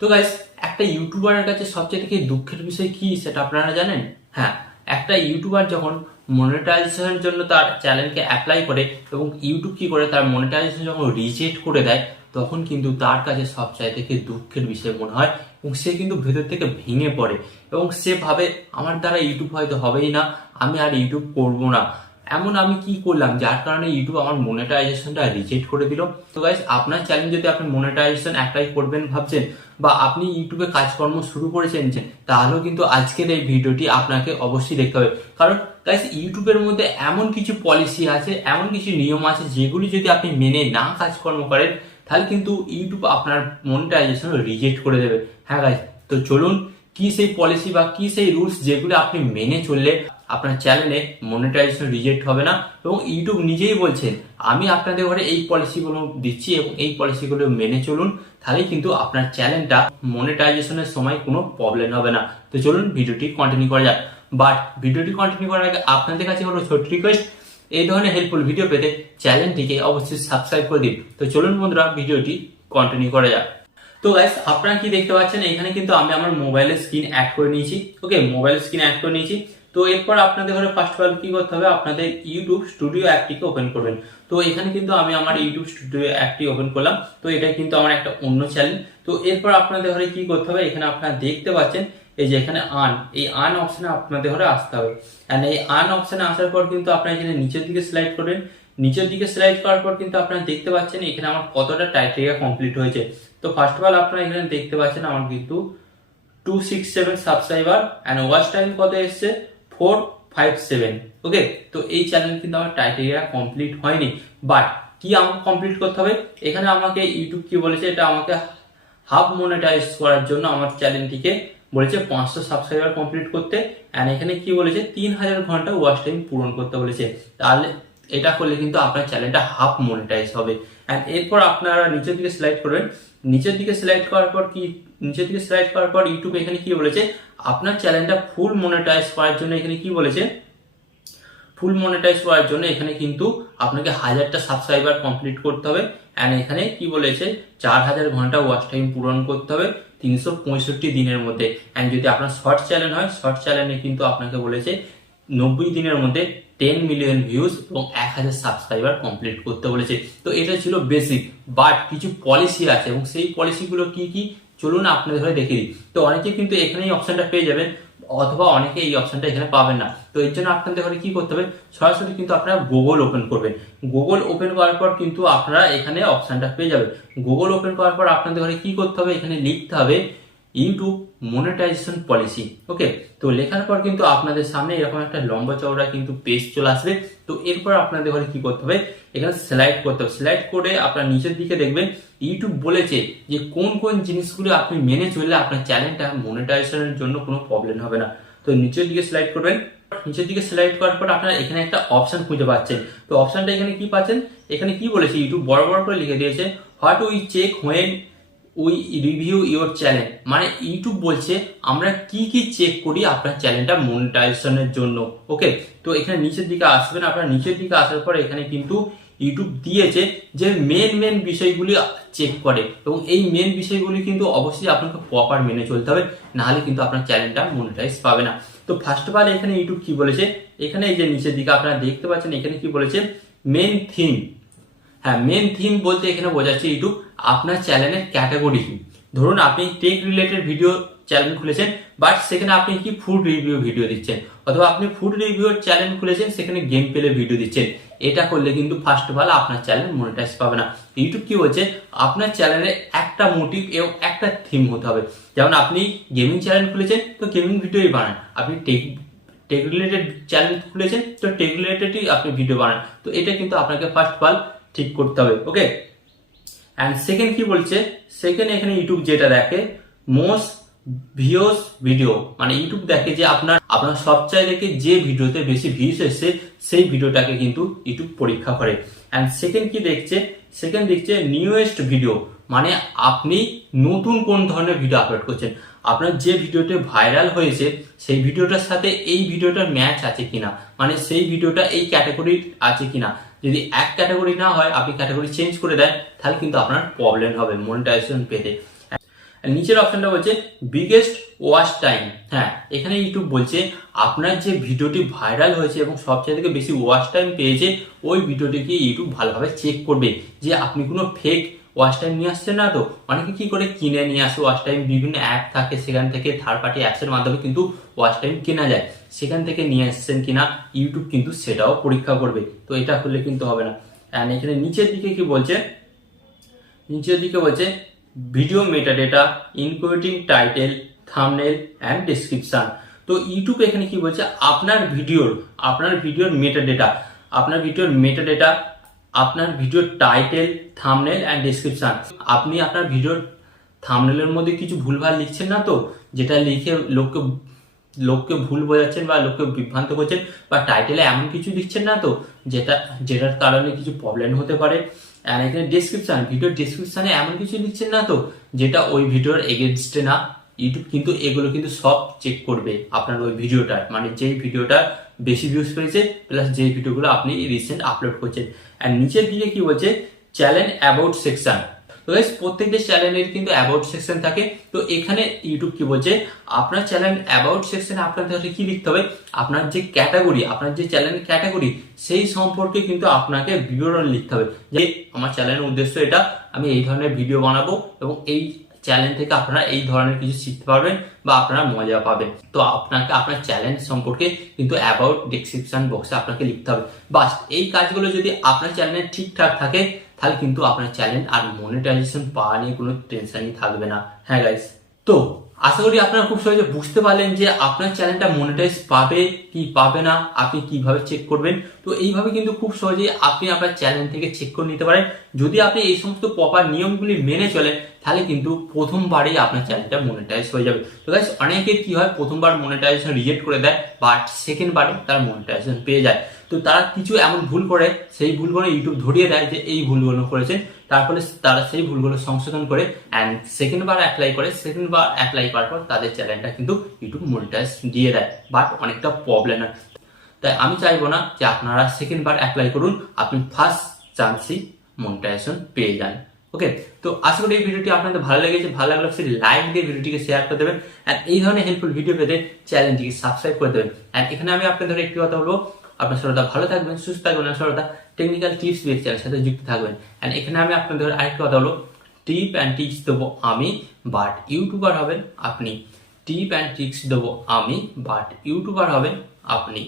তো গাইস, একটা ইউটিউবারের কাছে সবচেয়ে থেকে দুঃখের বিষয় কি সেটা আপনারা জানেন? হ্যাঁ, একটা ইউটিউবার যখন মনিটাইজেশনের জন্য তার চ্যানেলকে অ্যাপ্লাই করে এবং ইউটিউব কি করে তার মনিটাইজেশন যখন রিজেক্ট করে দেয়, তখন কিন্তু তার কাছে সবচেয়ে থেকে দুঃখের বিষয় মনে হয় এবং সে কিন্তু ভেতর থেকে ভেঙে পড়ে এবং সে ভাবে আমার দ্বারা ইউটিউব হয়তো হবেই না, আমি আর ইউটিউব করব না। এমন আমি কি করলাম যার কারণে ইউটিউব আমার মনিটাইজেশনটা রিজেক্ট করে দিল? তো গাইস, আপনার চ্যানেল যদি আপনি মনিটাইজেশন অ্যাপ্লাই করবেন ভাবছেন বা আপনি ইউটিউবে কাজকর্ম শুরু করেছেন, তাহলেও কিন্তু আজকের এই ভিডিওটি আপনাকে অবশ্যই দেখতে হবে। কারণ গাইস, ইউটিউবের মধ্যে এমন কিছু পলিসি আছে, এমন কিছু নিয়ম আছে যেগুলি যদি আপনি মেনে না কাজকর্ম করেন, তাহলে কিন্তু ইউটিউব আপনার মনিটাইজেশন রিজেক্ট করে দেবে। হ্যাঁ গাইস, তো চলুন কি সেই পলিসি বা কি সেই রুলস যেগুলো আপনি মেনে চললে আপনার চ্যানেলে মনিটাইজেশন রিজেক্ট হবে না, এবং ইউটিউব নিজেই বলছেন আমি আপনাদের ঘরে এই পলিসিগুলো দিচ্ছি এবং এই পলিসিগুলো মেনে চলুন, তাহলেই কিন্তু আপনার চ্যানেলটা মনিটাইজেশনের সময় কোনো প্রবলেম হবে না। তো চলুন ভিডিওটি কন্টিনিউ করা যাক। বাট ভিডিওটি কন্টিনিউ করার আগে আপনাদের কাছে কোনো ছোট্ট রিকোয়েস্ট, এই ধরনের হেল্পফুল ভিডিও পেতে চ্যানেলটিকে অবশ্যই সাবস্ক্রাইব করে দিন। তো চলুন বন্ধুরা, ভিডিওটি কন্টিনিউ করা যাক। তো গাইস, আপনারা কি দেখতে পাচ্ছেন, এখানে কিন্তু আমি আমার মোবাইলের স্ক্রিন অ্যাড করে নিয়েছি। ওকে, মোবাইলের স্ক্রিন অ্যাড করে নিয়েছি। তো এরপর আপনাদের ঘরে ফার্স্ট অফ অল কি করতে হবে, আপনাদের ইউটিউব স্টুডিও অ্যাপটিকে ওপেন করবেন। তো এখানে কিন্তু আমি আমার ইউটিউব স্টুডিও অ্যাপটি ওপেন করলাম। তো এটা কিন্তু আমার একটা অন্য চ্যানেল। তো এরপর আপনাদের ঘরে কি করতে হবে, এখানে আপনারা দেখতে পাচ্ছেন এই যে এখানে এই আন অপশনে আপনাদের ঘরে আসতে হবে। এন্ড এই আন অপশনে আসার পর কিন্তু আপনারা এখানে নিচের দিকে স্লাইড করবেন। নিচের দিকে স্লাইড করার পর কিন্তু আপনারা দেখতে পাচ্ছেন এখানে আমার কতটা টাইটেরিয়া কমপ্লিট হয়েছে। তো ফার্স্ট অফ অল আপনারা এখানে দেখতে পাচ্ছেন আমার কিন্তু 267 সাবস্ক্রাইবার এন্ড ওয়াচ টাইম কত এসছে 457। ওকে, তো এই চ্যানেল কিন্তু আমার টাইটেরিয়া কমপ্লিট হয়নি। বাট কি আমাকে কমপ্লিট করতে হবে, এখানে আমাকে ইউটিউব কি বলেছে, এটা আমাকে হাফ মনিটাইজ করার জন্য আমার চ্যানেলটিকে বলেছে 500 সাবস্ক্রাইবার কমপ্লিট করতে, এন্ড এখানে কি বলেছে 3000 ঘন্টা ওয়াচ টাইম পূরণ করতে বলেছে। তাহলে এটা করলে কিন্তু আপনার চ্যানেলটা হাফ মনিটাইজ হবে। এন্ড এরপর আপনারা নিচের দিকে স্লাইড করবেন। নিচের দিকে স্লাইড করার পর ইউটিউব এখানে কি বলেছে, আপনার চ্যানেলটা ফুল মনিটাইজ করার জন্য এখানে কি বলেছে, ফুল মনিটাইজ করার জন্য এখানে কিন্তু আপনাকে 1000টা সাবস্ক্রাইবার কমপ্লিট করতে হবে। এন্ড এখানে কি বলেছে 4000 ঘন্টা ওয়াচ টাইম পূরণ করতে হবে 365 দিনের মধ্যে। এন্ড যদি আপনার শর্ট চ্যানেল হয়, শর্ট চ্যানেলে কিন্তু আপনাকে বলেছে 90 দিনের মধ্যে 10 মিলিয়ন ভিউজ এবং 1000 সাবস্ক্রাইবার কমপ্লিট করতে বলেছে। তো এটা ছিল বেসিক, বাট কিছু পলিসি আছে এবং সেই পলিসিগুলো কি কি চলুন আপনাদের ঘরে দেখে দিই। তো অনেকে কিন্তু এখানেই অপশনটা পেয়ে যাবেন, অথবা অনেকে এই অপশনটা এখানে পাবেন না। তো এর জন্য আপনাদের ঘরে কি করতে হবে, সরাসরি কিন্তু আপনারা গুগল ওপেন করবেন। গুগল ওপেন করার পর কিন্তু আপনারা এখানে অপশনটা পেয়ে যাবেন। গুগল ওপেন করার পর আপনাদের ঘরে কি করতে হবে, এখানে লিখতে হবে ইউটিউব মনিটাইজেশন পলিসি। ওকে, তো লেখার পর কিন্তু আপনাদের সামনে এরকম একটা লম্বা চওড়া কিন্তু পেজ চলে আসবে। তো এরপর আপনাদের ঘরে কি করতে হবে, এখানে স্লাইড করতে হবে। স্লাইড করে আপনার নিচের দিকে দেখবেন ইউটিউব বলেছে যে কোন কোন জিনিসগুলো আপনি মেনে চললে আপনার চ্যানেলটা মনিটাইজেশনের জন্য কোনো প্রবলেম হবে না। তো নিচের দিকে স্লাইড করবেন। নিচের দিকে স্লাইড করার পর আপনারা এখানে একটা অপশন খুঁজে পাচ্ছেন। তো অপশনটা এখানে কি পাচ্ছেন, এখানে কি বলেছে ইউটিউব বড় বড় করে লিখে দিয়েছে, what we check when we review your channel. মানে ইউটিউব বলছে আমরা কি কি চেক করি আপনার চ্যানেলটা মনিটাইজেশনের জন্য। ওকে, তো এখানে নিচের দিকে আসবেন। আপনারা নিচের দিকে আসার পর এখানে কিন্তু ইউটিউব দিয়েছে যে মেন বিষয়গুলি চেক করে, এবং এই মেন বিষয়গুলি কিন্তু অবশ্যই আপনাকে প্রপার মেনে চলতে হবে, নাহলে কিন্তু আপনার চ্যানেলটা মনিটাইজ পাবে না। তো ফার্স্ট অফ অল এখানে ইউটিউব কি বলেছে, এখানে এই যে নিচের দিকে আপনারা দেখতে পাচ্ছেন এখানে কি বলেছে মেন থিম। হ্যাঁ, মেন থিম বলতে এখানে বোঝাচ্ছে ইউটিউব আপনার চ্যানেলের ক্যাটাগরি কি। ধরুন আপনি টেক রিলেটেড ভিডিও চ্যানেল খুলেছেন, বাট সেখানে আপনি কি ফুড রিভিউ ভিডিও দিচ্ছেন, অথবা আপনি ফুড রিভিউর চ্যানেল খুলেছেন সেখানে গেম প্লে ভিডিও দিচ্ছেন। এটা করলে কিন্তু ফার্স্ট অফ অল আপনার চ্যানেল মনিটাইজ পাবে না। ইউটিউব কি বলছে, আপনার চ্যানেলে একটা মোটিভ এবং একটা থিম হতে হবে। যেমন আপনি গেমিং চ্যানেল খুলেছেন তো গেমিং ভিডিওই বানান, আপনি টেক রিলেটেড চ্যানেল খুলেছেন তো টেক রিলেটেডই আপনি ভিডিও বানান। তো এটা কিন্তু আপনাকে ফার্স্ট অফ অল ঠিক করতে হবে। ওকে, এন্ড সেকেন্ড কি বলছে, সেকেন্ড এখানে ইউটিউব যেটা দেখে মোস্ট ভিউজ ভিডিও, মানে ইউটিউব দেখে যে আপনার সবচাইতে যে ভিডিওতে বেশি ভিউজ এসছে সেই ভিডিওটাকে কিন্তু ইউটিউব পরীক্ষা করে। এন্ড সেকেন্ড কি দেখছে, সেকেন্ড দেখছে নিউয়েস্ট ভিডিও, মানে আপনি নতুন কোন ধরনের ভিডিও আপলোড করছেন, আপনার যে ভিডিওটা ভাইরাল হয়েছে সেই ভিডিওটার সাথে এই ভিডিওটার ম্যাচ আছে কিনা, মানে সেই ভিডিওটা এই ক্যাটাগরির আছে কিনা। যদি এক ক্যাটাগরি না হয়, আপনি ক্যাটাগরি চেঞ্জ করে দেন, তাহলে কিন্তু আপনার প্রবলেম হবে মনিটাইজেশন পেতে। নিচের অপশনটা বলছে বিগেস্ট ওয়াচ টাইম। হ্যাঁ, এখানে ইউটিউব বলছে আপনার যে ভিডিওটি ভাইরাল হয়েছে এবং সবচেয়ে থেকে বেশি ওয়াচ টাইম পেয়েছে ওই ভিডিওটিকে ইউটিউব ভালোভাবে চেক করবে যে আপনি কোনো ফেক ওয়াচ টাইম নিয়ে আসছেন না তো। অনেকে কি করে কিনে নিয়ে আসে ওয়াচ টাইম, বিভিন্ন অ্যাপ থাকে সেখান থেকে, থার্ড পার্টি অ্যাপসের মাধ্যমে কিন্তু ওয়াচ টাইম কেনা যায়, সেখান থেকে নিয়ে আসছেন কিনা ইউটিউব কিন্তু সেটাও পরীক্ষা করবে। তো এটা করলে কিন্তু হবে না। অ্যান্ড এখানে নিচের দিকে কি বলছে, নিচের দিকে বলছে video metadata including title, thumbnail and description. তো ইউটিউব এখানে কি বলছে আপনার ভিডিওর মেটাডেটা, আপনার ভিডিওর টাইটেল, থাম্বনেল অ্যান্ড ডেসক্রিপশন। আপনি আপনার ভিডিওর থাম্বনেলের মধ্যে কিছু ভুলভাল লিখছেন না তো, যেটা লিখে লোককে ভুল বোঝাচ্ছেন বা লোককে বিভ্রান্ত করছেন, বা টাইটেলে এমন কিছু লিখছেন না তো যেটার কারণে কিছু প্রবলেম হতে পারে। আর এখানে ডেসক্রিপশন, ভিডিওর ডেসক্রিপশনে এমন কিছু লিখছেন না তো যেটা ওই ভিডিওর এগেনস্টে না। ইউটিউব কিন্তু এগুলো কিন্তু সব চেক করবে আপনার ওই ভিডিওটার, মানে যেই ভিডিওটা বেশি ভিউজ পেয়েছে প্লাস যেই ভিডিওগুলো আপনি রিসেন্ট আপলোড করছেন। আর নিচের দিকে কি বলছে চ্যানেল অ্যাবাউট সেকশন। তো গাইস প্রত্যেকটা চ্যানেলের কিন্তু অ্যাবাউট সেকশন থাকে। তো এখানে ইউটিউব কি বলছে আপনার চ্যানেল অ্যাবাউট সেকশনে আপনাদের কি লিখতে হবে, আপনার যে ক্যাটাগরি, আপনার যে চ্যানেলের ক্যাটাগরি সেই সম্পর্কে কিন্তু আপনাকে বিবরণ লিখতে হবে যে আমার চ্যানেলের উদ্দেশ্য এটা, আমি এই ধরনের ভিডিও বানাবো এবং এই চ্যানেল থেকে আপনারা এই ধরনের কিছু শিখতে পারবেন বা আপনারা মজা পাবেন। তো আপনাকে আপনার চ্যানেল সম্পর্কে কিন্তু অ্যাবাউট ডেসক্রিপশন বক্সে আপনাকে লিখতে হবে। বাস এই কাজগুলো যদি আপনার চ্যানেলে ঠিকঠাক থাকে তাহলে কিন্তু আপনার চ্যানেল আর মনিটাইজেশন পাওয়া নিয়ে কোনো টেনশনই থাকবে না। হ্যাঁ গাইস, তো আশা করি আপনারা খুব সহজে বুঝতে পারলেন যে আপনার চ্যানেলটা মনিটাইজ পাবে কি পাবে না, আপনি কিভাবে চেক করবেন। তো এইভাবে কিন্তু খুব সহজেই আপনি আপনার চ্যানেল থেকে চেক করে নিতে পারেন। যদি আপনি এই সমস্ত প্রপার নিয়মগুলি মেনে চলেন তাহলে কিন্তু প্রথমবারেই আপনার চ্যানেলটা মনিটাইজ হয়ে যাবে। তো গাইস অনেকের কি হয়, প্রথমবার মনিটাইজেশন রিজেক্ট করে দেয়, বাট সেকেন্ড বারে তারা মনিটাইজেশন পেয়ে যায়। তো তারা কিছু এমন ভুল করে, সেই ভুলগুলো ইউটিউব ধরিয়ে দেয় যে এই ভুলগুলো করেছেন, তারপরে তারা সেই ভুলগুলো সংশোধন করে অ্যান্ড সেকেন্ড বার অ্যাপ্লাই করার পর তাদের চ্যানেলটা কিন্তু ইউটিউব মনিটাইজ দিয়ে দেয়, বাট অনেকটা প্রবলেম হয়। তাই আমি চাইবো না যে আপনারা সেকেন্ড বার অ্যাপ্লাই করুন, আপনি ফার্স্ট চান্সই মনিটাইজেশন পেয়ে যান। ওকে, তো আশা করি এই ভিডিওটি আপনাদের ভালো লেগেছে। ভালো লাগলে অবশ্যই লাইক দিয়ে ভিডিওটিকে শেয়ার করে দেবেন অ্যান্ড এই ধরনের হেল্পফুল ভিডিও পেতে চ্যানেলটিকে সাবস্ক্রাইব করে দেবেন। অ্যান্ড এখানে আমি আপনাদের একটি কথা বলবো, আপনার সর্বদা ভালো থাকবেন, সুস্থ থাকবেন, সর্বদা টেকনিক্যাল টিপস বেস চ্যানেলের সাথে যুক্ত থাকবেন। অ্যান্ড এখানে আমি আপনাদের আরেকটি কথা বলবো, টিপ অ্যান্ড টিপস দেবো আমি, বাট ইউটিউবার হবেন আপনি। টিপ অ্যান্ড টিপস দেবো আমি, বাট ইউটিউবার হবেন আপনি।